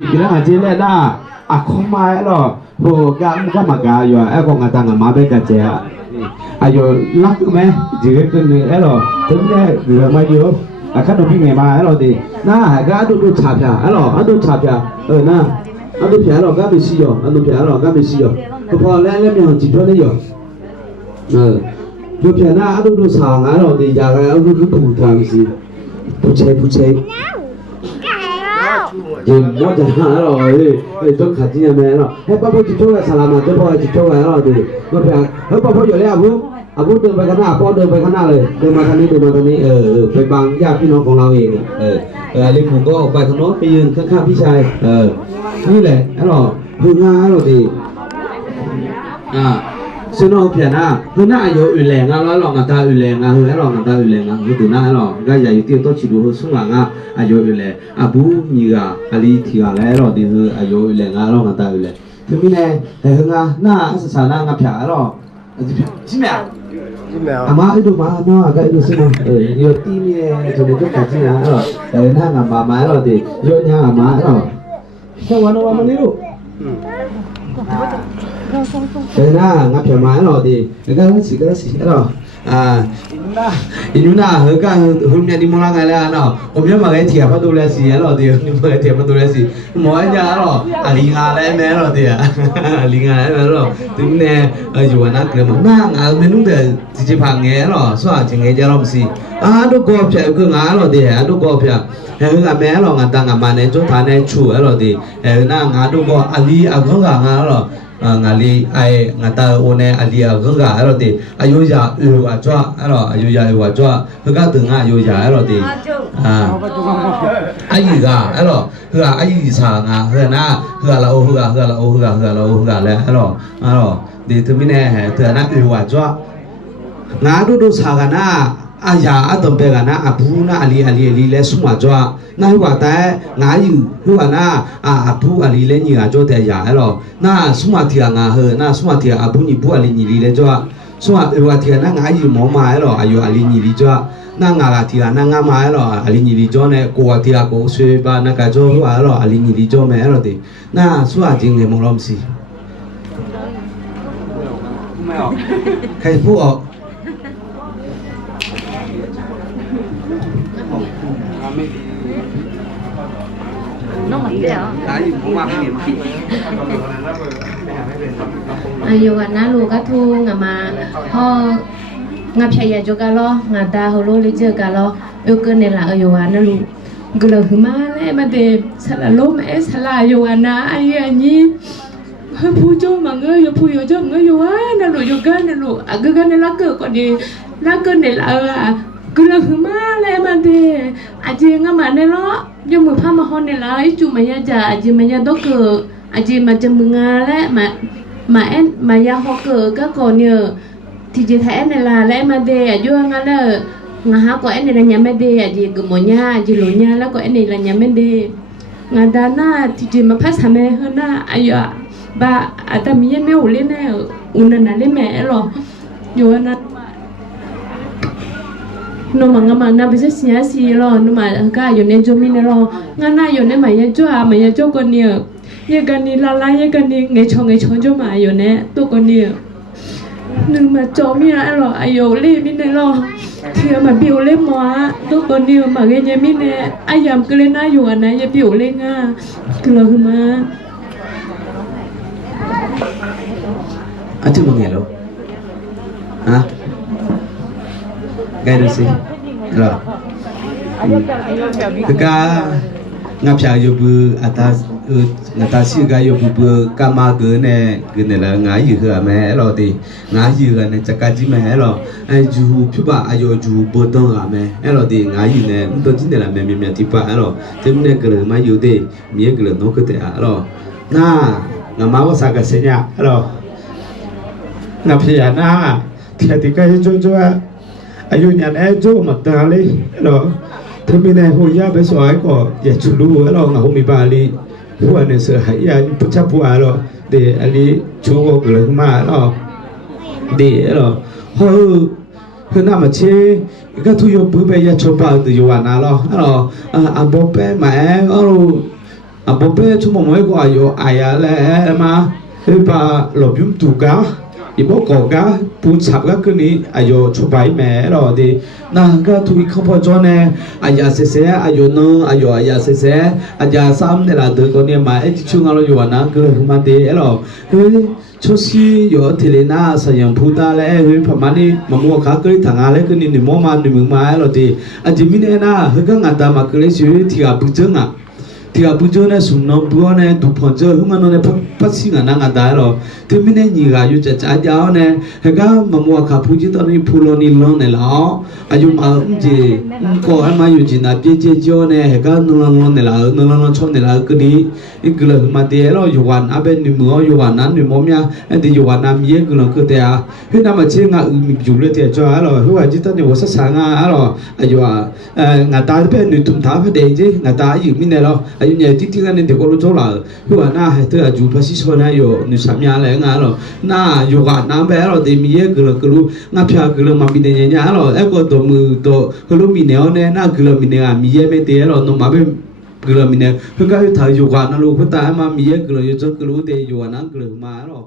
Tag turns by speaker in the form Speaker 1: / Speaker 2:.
Speaker 1: ကလည်းအကျင်းနဲ့လားအခုမှအဲ့တော့ဟိုကမကမကရောအဲ့ကောင်ကတန်ကမပဲကကျဲအယောလက်မဲဒီရက်ကနေအဲ့တော့သူကရမယောအခါတော့ပြီးငယ်မှာအဲ့တော့ဒီနာကအတူတူခြားပြအဲ့တော့အတူခြားပြဟိုနာအတူပြတော့ကမရှိရောအတူပြတော့ကမရှိရောပပေါ်လဲလဲမြောင်ကြည့်တော့နေရောနော်ပြောပြနာအတူတူဆောင်အဲ့တော့ဒီຢာကအတူတူပူထားစီပူချေပူချေ 뭐 대단하러 좀 같이 하면 해바보 집초가 사람한테 뭐 집초가 하라디 뭐 배가 해바보 열래 아부 아부 들 배가 나 아빠 들 배가나เลยเดินไปข้างหน้าพ่อเดินไปข้างหน้าเลยเดินมาทางนี้เดินมาทางนี้เออไปบางญาติพี่น้องของเราเองเออไอ้ลิมผมก็ออกไปข้างนอกไปยืนข้างๆพี่ชายเออนี่แหละอรอยพึ่งง่ายอร่อยดีอ่า စနောပြန်နာခုနအယောဥလဲငါလောလောငါတာဥလဲငါဟိုအဲ့တော့ငါတာဥလဲငါဟိုဒီနာအဲ့တော့ငါရယူတိတော့ချီလို့ဟိုဆုံငါငါအယောဥလဲအဘူးညီကအလီထီကလည်းအဲ့တော့ဒီဟိုအယောဥလဲငါတော့ငါတာဥလဲသူမင်းနဲ့ဟဲငါနာဆဆာနာငါဖြာအဲ့တော့ဒီကြည့်မဒီမဲ့အမအဲ့တို့မာနော်အကအဲ့တို့စနော်အေးရောတီးမြဲဆိုတော့ကြည့်ကြည့်ရတော့အဲနာငါမာမာအဲ့တော့ဒီရောညာမာအဲ့တော့ဆက်ဝါနော်မနေလို့ thế na ngập phải mái rồi thì cái cái xì cái xì rồi à inuna hơi cả hôm nay đi mua la ngày là nào hôm nay mà cái thiệp bắt đầu là xì rồi thì nhưng mà cái thiệp bắt đầu là xì mỗi nhà rồi à linh ngà lại mẹ rồi thì à linh ngà lại mẹ rồi tính nè ở dù anh cứ mà na ngà mình đúng được chỉ chỉ phẳng nghe rồi xóa chỉ nghe cho làm gì à đâu có phải cứ ngà rồi thì à đâu có phải ဟဲ့ငါမဲတော့ငါတန်ငါမနဲ့ကျုံးထားနဲ့ချူအဲ့တော့ဒီအဲနာငါတို့ကအလီအကောကငါတော့ ငါလီအဲငါတာအိုနဲ့အလီအကောကအဲ့တော့ဒီအယိုးရအေဝါကြွအဲ့တော့အယိုးရအေဝါကြွဟကတူငါအယိုးရအဲ့တော့ဒီအာအကြီးကအဲ့တော့ဟကအကြီးစာငါဟဲ့နာဟကလာအိုဟကဟကလာအိုဟကဟကလာအိုဟကလည်းအဲ့တော့အဲ့တော့ဒီသူမင်းနဲ့ဟဲ့သူနာအေဝါကြွငါတို့တို့စာကနာ အရာအတုံပဲကနာအဘူးနာအလီအလီအလီလဲဆုမကြွားနာဟွာတဲငါယူဟွာနာအဘူးအလီလဲညီကကြွတဲ့အရာအဲ့တော့နာဆုမတီငါဟဲနာဆုမတီအဘူးညီဘူးအလီညီလီလဲကြွားဆုမဟွာတီနာငါယူမောမာအဲ့တော့အယူအလီညီလီကြွားနာငါလာတီနာငါမာအဲ့တော့အလီညီလီကြွားနဲ့ကိုဝတီကိုဆွေပါနာကကြွားဟွာအဲ့တော့အလီညီလီကြွားမယ်အဲ့တော့ဒီနာဆုအချင်းငယ်မောလို့မရှိဘူးမဲော့ခိုင်ဖို့အောင် น้องหมดเดียวร้ายุวันน้าลูกก็
Speaker 2: ทูงมาพ่องับชายาจุกาลองาตาฮโลลิเจอกาลอเอเกินในหลัอายุวันน้าลูกก็เลยคือมาเลยมาเดสละลมเอสละอายุวันนะไอ้ยันยี่ผู้โจมังเงยผู้โยโจมังเอยู่วันน้าลูกอยู่กันน้าลูกอะก็กันในลักเกิดก็ดีลักเกินในหลัะ chị ngắm mà nên nó nhưng mà pha mà hôn này là ấy chú mà ya già chị mà ya đó cờ à chị mà chừng mừng à lẽ mà mà em mà ya hoa cờ các còn nhờ thì chị thấy em này là lẽ mà về à chú ngắm là ngà há của em này là nhà mẹ đề à chị cứ mỗi nhà chị lối nhà là của em này là nhà mẹ đề ngà đà na thì chị mà pha hàm em hơn na ai ạ ba à ta mi em nêu u nè unana lên mẹ rồi rồi na no mà ngã mà na bây giờ xia xì rồi no mà cái yo nên cho mình rồi ngã na yo nên mà ya cho à mà ya cho con nhiều ရကနေလာလာရကနေငယ်ချောငယ်ချောကြမှာယောနဲ့တုတ်ကနေနမကြောမရအဲ့လိုအယောလေးမိနေလို့ဒီမှာပြိုလေးမွာတုတ်ကနေမှာငယ်ညမိနေအယံကလေးနာယောနဲ့ရပြိုလေးငါကလ
Speaker 1: ောဟ မအတူမငယ်လို့ဟမ်ဂိုင်ရစီဟလာကကငါဖြာယဘူအတာငါတာစီကယဘူဘကမာဂနေဂနေလာငါယူခမဲအဲ့တော့ဒီငါယူကနဲ့စကကြီးမဲအဲ့တော့အဲဂျူဖြစ်ပါအယောဂျူဘတ်တော့ကမဲအဲ့တော့ဒီငါယူနေတော့ကြည့်နေလာမဲမြမြတိပါအဲ့တော့ဒီမနေ့ကလေးမယူတဲ့မြေကလေးတော့ကတဲ့အဲ့တော့နာငါမဝဆာကစညာအဲ့တော့ငါဖေရနာတည်တည်ကဲကြိုး ကြိုးအယုညာနဲ့ကြိုးမတန်လေးအဲ့တော့သမီးနဲ့ဟိုရပဲဆိုအိုက် ကိုရချူလူအဲ့တော့ငါဟိုမိပါလေးဟိုအနေစဟရပချပူအဲ့တော့ဒီအလီချိုးကိုကလေးမအဲ့တော့ဒီအဲ့တော့ဟိုခဏမချေကသူရပူပဲရချိုးပါသူရနာတော့အဲ့တော့အဘောပဲမဲအဲ့တော့အပပချုံမမွေကိုအယောအာရလဲမဟေပါလောဘျုံတူကာဒီဘောကောကပူချပ်ကကနီအယောချပိုင်မဲတော့ဒီနာကသူခပေါ်ကျော်နေအယာဆဲဆဲအယောနအယောအယာဆဲဆဲအယာဆမ်နေလာဒေကိုနေမှာအချုံငါလိုယောနာကလမတေအဲ့တော့ဟေချိုစီယောတေလေနာဆယံဖူတာလဲဟေဖမနီမမောခါကလေးတငါလဲကနီနီမောမနီမမာအဲ့တော့ဒီအဂျမီနေနာဟကငါတာမကလေးစီတီအပူချငါ thì à bây giờ này sum nó bữa này tụ phong chơi không ăn nó này phát sinh ngàn ngàn đá rồi thì mình này nhiều cái yêu chả giáo này hay cái mà mua cà phê chỉ tao này phù lô ni lon này là à dùng mà cũng gì có ai mà yêu chỉ là bia chơi chơi này hay cái nó lon này là nó lon chọn này là cái đi cái cái là mà thì nó yêu hoàn à bên ni mua yêu hoàn ăn ni mua mía anh thì yêu hoàn làm gì cái là cái thế à khi nào mà chơi ngà mình dùng lên thì cho à rồi khi mà chỉ tao này 我 sát sáng à rồi à yêu à ngà ta bên ni tụm tháp phải để chứ ngà ta yêu mình này rồi à yêu nhà tí tí cái này thì có lúc chỗ là khi mà na hay tức là dùng phải xí này yêu ni sắm nhà lại ngà rồi na yêu hoàn nam bé rồi thì mình cái là cái lúc ngà phía cái là mà mình này nhà rồi em có tổ mư tổ cái lúc mình này này na cái là mình này à mình bên thế rồi nó mà bên ကလမီနေဖကရထားယောဂနာလို့ဖတာမမီယကလယောချကလို့တေယောနာကလမာရော